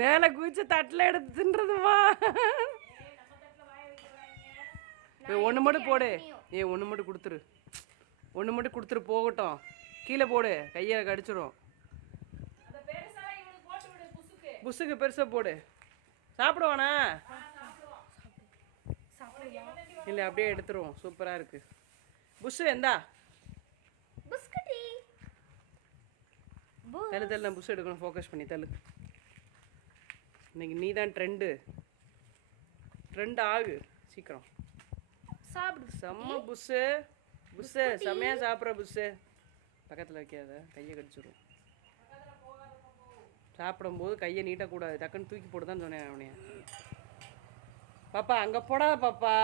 மேலே குதிச்சு தட்டில் எடுத்து தின்றதுமா. ஒன்று மட்டும் போடு. ஒன்று மட்டும் கொடுத்துரு. ஒன்று மட்டும் கொடுத்துரு போகட்டும். கீழே போடு, கையை கடிச்சிடும். புசுக்கு பெருசாக போடு. சாப்பிடுவானா? இல்லை அப்படியே எடுத்துருவோம். சூப்பராக இருக்கு. புஷு எந்தா தள்ளு தள்ளு. நான் புஷ் எடுக்கணும். ஃபோக்கஸ் பண்ணி தள்ளு. இன்னைக்கு நீ தான் ட்ரெண்ட் ஆகு சீக்கிரம். சாப்பிடு. செம்ம புஷு. புஷு செம்மையாக சாப்பிட்ற புஷு. பக்கத்தில் வைக்காத, கையை கடிச்சிடும். சாப்பிடும்போது கையை நீட்டக்கூடாது. டக்குன்னு தூக்கி போட்டு தான் சொன்னேன் அவனைய. பாப்பா அங்கே போடாத பாப்பா.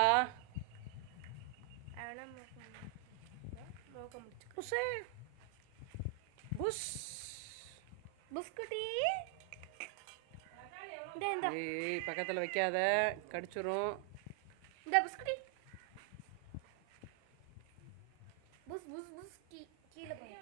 புஷ் புஷ் புஸ்குட்டி. ஏய் பக்கத்தில் வைக்காத, கடிச்சிரும். இந்த புஸ்குட்டி. புஸ் புஸ் புஸ் கீழே போய்